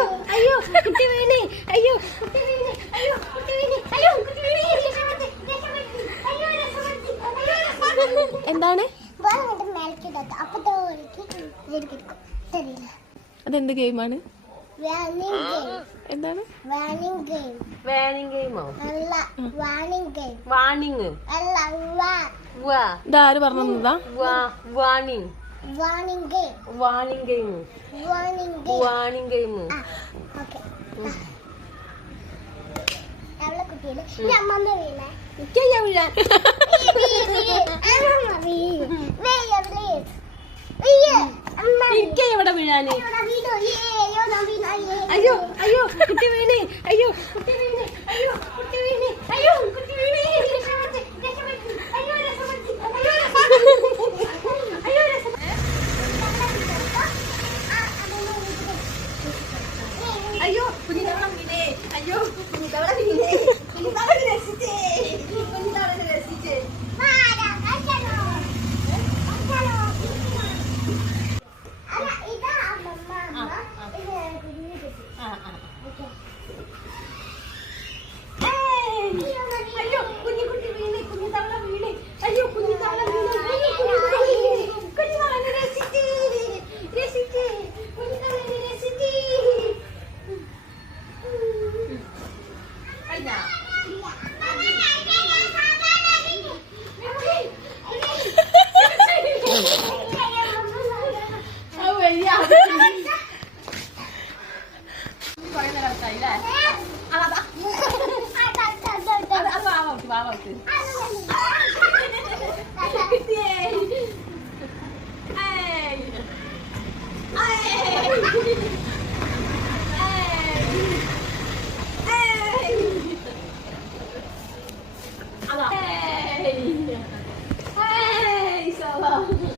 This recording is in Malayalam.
അയ്യോ അയ്യോ കുട്ടി വീണേ, അയ്യോ കുട്ടി വീണേ, അയ്യോ കുട്ടി വീണേ, അയ്യോ കുട്ടി വീണേ. എന്താണ് അതെന്ത് ഗെയിമാണ്? എന്താണ് വാണിംഗ് ഗെയിമോ? വാണിംഗ് ഇതാര് പറഞ്ഞതാ? Warning game. Warning game. ഇവിടെ വീഴാന്. അയ്യോ അയ്യോ കുട്ടി വീണേ, അയ്യോ കുട്ടി വീണേ, അയ്യോ കുട്ടി വീണേ, അയ്യോ കുട്ടി വീണേ. അയ്യോ കുഞ്ഞിതവള വീണേ, അയ്യോ കുഞ്ഞിതവള വീണേ.